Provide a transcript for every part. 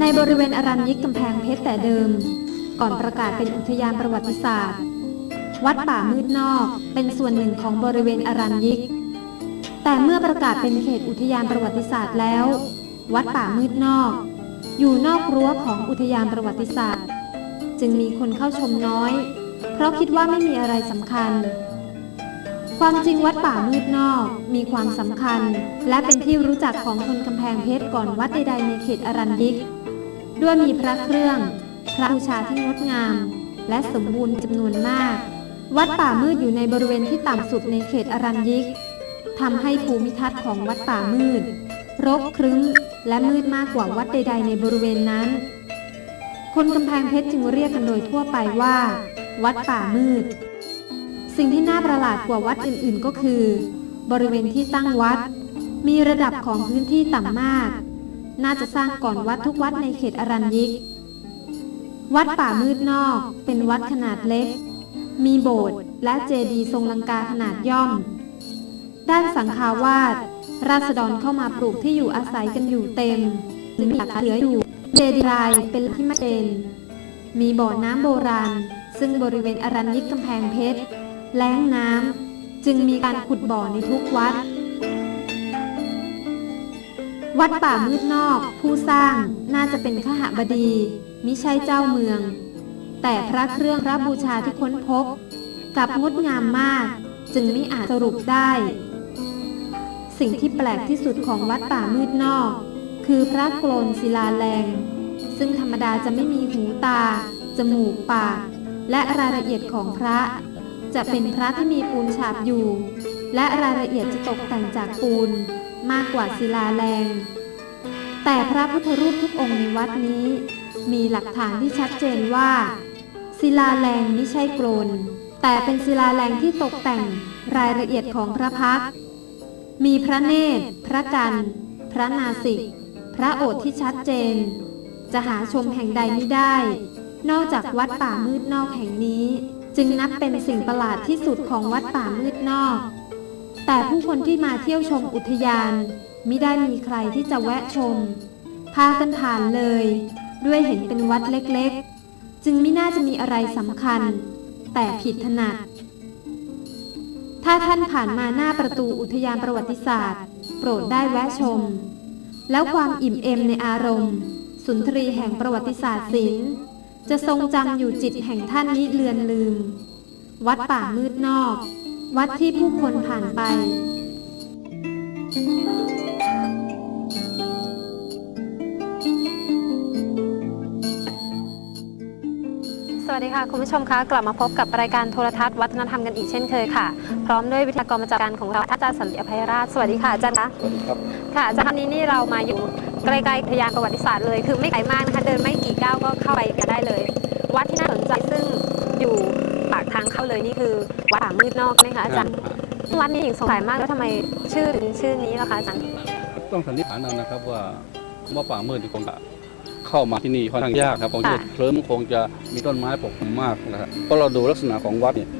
ในบริเวณอรัญยิกกำแพงเพชรแต่เดิม ก่อนประกาศเป็นอุทยานประวัติศาสตร์ วัดป่ามืดนอกเป็นส่วนหนึ่งของบริเวณอรัญยิก แต่เมื่อประกาศเป็นเขตอุทยานประวัติศาสตร์แล้ว วัดป่ามืดนอก อยู่นอกรั้วของอุทยานประวัติศาสตร์ จึงมีคนเข้าชมน้อย เพราะคิดว่าไม่มีอะไรสำคัญ ความจริงวัดป่ามืดนอก มีความสำคัญ และเป็นที่รู้จักของคนกำแพงเพชรก่อนวัดใด ๆ ในเขตอรัญยิก ด้วยมีพระเครื่อง พระบูชาที่งดงาม และสมบูรณ์จำนวนมาก วัดป่ามืดอยู่ในบริเวณที่ต่ำสุดในเขตอรัญยิกทำให้ภูมิทัศน์ของวัดป่ามืด รกครึ้มและมืดมากกว่าวัดใด ๆ ในบริเวณนั้น คนกำแพงเพชรจึงเรียกกันโดยทั่วไปว่า วัดป่ามืด สิ่งที่น่าประหลาดกว่าวัดอื่นๆก็คือ บริเวณที่ตั้งวัด มีระดับของพื้นที่ต่ำมาก น่าจะสร้างก่อนวัดทุกวัดในเขตอรัญยิก วัดป่ามืดนอกเป็นวัดขนาดเล็ก มีโบสถ์และเจดีย์ทรงลังกาขนาดย่อม ด้านสังฆาวาสราษฎรเข้ามาปลูกที่อยู่อาศัยกันอยู่เต็มหรือมีหลักเหลืออยู่เจดีย์รายเป็นที่มาเจนมีบ่อน้ำโบราณ ซึ่งบริเวณอรัญยิกกำแพงเพชร แล้งน้ำจึงมีการขุดบ่อในทุกวัด วัดป่ามืดนอกผู้สร้างน่าจะเป็นขหบดีมิใช่เจ้าเมือง แต่พระเครื่องพระบูชาที่ค้นพบกลับงดงามมากจึงไม่อาจสรุปได้ สิ่งที่แปลกที่สุดของวัดป่ามืดนอก คือพระโกลนศิลาแรง ซึ่งธรรมดาจะไม่มีหูตา จมูกปาก และรายละเอียดของพระ จะเป็นพระที่มีปูนฉาบอยู่ และรายละเอียดจะตกแต่งจากปูนมากกว่าศิลาแรง แต่พระพุทธรูปทุกองค์ในวัดนี้ มีหลักฐานที่ชัดเจนว่า ศิลาแรงไม่ใช่โกลนแต่เป็นศิลาแรงที่ตกแต่งรายละเอียดของพระพัก มีพระเนตร พระกัน พระนาสิก พระโอษฐ์ที่ชัดเจน จะหาชมแห่งใดไม่ได้ นอกจากวัดป่ามืดนอกแห่งนี้ จึงนับเป็นสิ่งประหลาดที่สุดของวัดป่ามืดนอก แต่ผู้คนที่มาเที่ยวชมอุทยานมิได้มีใครที่จะแวะชม พากันผ่านเลย ด้วยเห็นเป็นวัดเล็กๆ จึงไม่น่าจะมีอะไรสำคัญ แต่ผิดถนัด ถ้าท่านผ่านมาหน้าประตูอุทยานประวัติศาสตร์ โปรดได้แวะชม แล้วความอิ่มเอมในอารมณ์ สุนทรีแห่งประวัติศาสตร์ศิลป์ จะทรงจำอยู่จิตแห่งท่านนิเลือนลืม วัดป่ามืดนอก วัดที่ผู้คนผ่านไป สวัสดีค่ะ คุณผู้ชมคะกลับมาพบกับรายการโทรทัศน์วัฒนธรรมกันอีกเช่นเคยค่ะ พร้อมด้วยวิทยากรประจำการของเราอาจารย์สันติอภัยราชสวัสดีค่ะอาจารย์คะสวัสดีครับค่ะอาจารย์วันนี้นี่เรามาอยู่ ใกล้ๆอุทยานประวัติศาสตร์เลย คือไม่ไกลมากนะคะ เดินไม่กี่ก้าวก็เข้าไปกันได้เลย วัดที่น่าสนใจซึ่งอยู่ปากทางเข้าเลยนี่คือวัดป่ามืดนอกใช่ไหมคะอาจารย์วัดนี้หญิงสงสัยมากแล้วทำไมชื่อถึงชื่อนี้ล่ะคะอาจารย์ต้องสันนิษฐานเอานะครับว่าว่าป่ามืดที่คงจะเข้ามาที่นี่ค่อนข้างยากครับคงจะเคลิ้มคงจะมีต้นไม้ปกคลุมมากนะครับเพราะเราดูลักษณะของวัดเนี่ย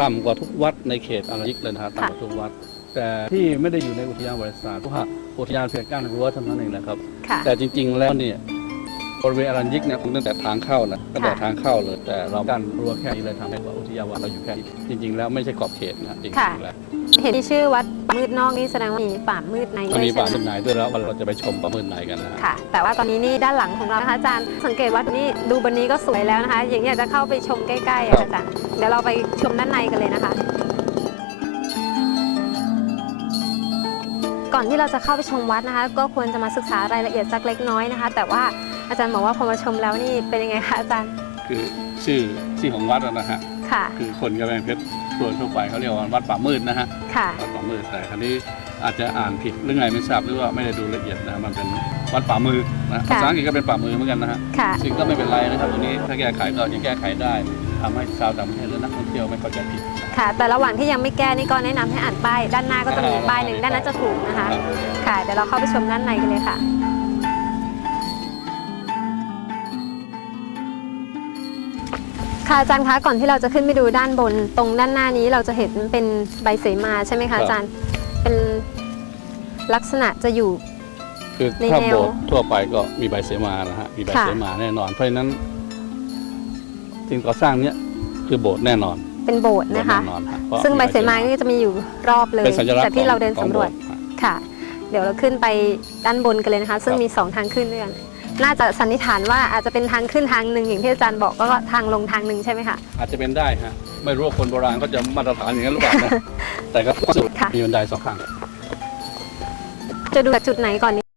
ต่ำกว่าทุกวัดในเขตอารยิกเลยนะครับต่ำกว่าทุกวัด แต่ที่ไม่ได้อยู่ในอุทยานประวัติศาสตร์เพราะว่าอุทยานเพียงกั้นรั้วเท่านั้นเองนะครับ ค่ะแต่จริง ๆ แล้วเนี่ยบริเวณอรัญยิกเนี่ยตั้งแต่ทางเข้านะตั้งแต่ค่ะทางเข้าเลย แต่เรากั้นรั้วแค่นี้เลยทำให้ว่าอุทยานเราอยู่แค่นี้จริง ๆ แล้วไม่ใช่ขอบเขตนะจริงค่ะๆแล้วเห็นที่ชื่อวัดป่ามืดนอกนี่แสดงว่ามีป่ามืดในมันด้วยมีใช่ป่าไหม มืดในด้วยแล้วเราจะไปชมป่ามืดในกันนะฮะ ค่ะ แต่ว่าตอนนี้นี่ด้านหลังของเรานะคะอาจารย์ สังเกตว่านี่ดูบนนี้ก็สวยแล้วนะคะ อย่างนี้อยากจะเข้าไปชมใกล้ๆอะอาจารย์ เดี๋ยวเราไปชมด้านในกันเลยนะคะ ก่อนที่เราจะเข้าไปชมวัดนะคะ ก็ควรจะมาศึกษารายละเอียดสักเล็กน้อยนะคะ แต่ว่าอาจารย์บอกว่าพอมาชมแล้วนี่เป็นยังไงคะอาจารย์คือชื่อชื่อของวัดอะนะฮะค่ะ คือคนกำแพงเพชรส่วนทั่วไปเขาเรียกว่าวัดป่ามืดนะฮะค่ะวัดป่ามืดแต่ครั้นี้ อาจจะอ่านผิดหรือไงไม่ทราบหรือว่าไม่ได้ดูละเอียดนะฮะมันเป็นวัดป่ามือนะภาษาอังกฤษก็เป็นป่ามือเหมือนกันนะฮะค่ะสิ่งก็ไม่เป็นไรนะครับตรงนี้ถ้าแก้ไขก็ยังแก้ไขได้ทำให้ชาวต่างประเทศหรือนักท่องเที่ยวไม่เข้าใจผิดค่ะ แต่ระหว่างที่ยังไม่แก้นี่ก็แนะนำให้อ่านป้าย ด้านหน้าก็จะมีป้ายหนึ่งด้านนั้นจะถูกนะคะครับค่ะ เดี๋ยวเราเข้าไปชมด้านในกันเลยค่ะ ค่ะอาจารย์คะ ก่อนที่เราจะขึ้นไปดูด้านบน ตรงด้านหน้านี้เราจะเห็นเป็นใบเสมาใช่ไหมครัคะบอาจารย์ เป็นลักษณะจะอยู่ คือในถ้าแนวโบสถ์ทั่วไปก็มีใบเสมานะฮะมีใบค่ะ เสมาแน่นอน เพราะฉะนั้นสิ่งก่อสร้างเนี้ยคือโบสถ์แน่นอนเป็นโบสถ์โบสนะถ์คะ แน่นอนฮะพะซึ่งใบเสมานี่จะมีอยู่รอบเลยเป็นสัญลักษจากณ์ที่เราของเดินของสำรวจโบสถ์ฮะ ค่ะ เดี๋ยวเราขึ้นไปด้านบนกันเลยนะคะ ซึ่งครับ มีสองทางขึ้นด้วยกัน น่าจะสันนิษฐานว่าอาจจะเป็นทางขึ้นทางหนึ่งอย่างที่อาจารย์บอกก็ทางลงทางหนึ่งใช่ไหมคะ อาจจะเป็นได้ฮะไม่รู้ว่าคนโบราณก็จะมาตรฐานอย่างนั้นหรือเปล่านะ แต่ก็สุดค่ะ มีบันไดสองข้าง จะดูจากจุดไหนก่อนดี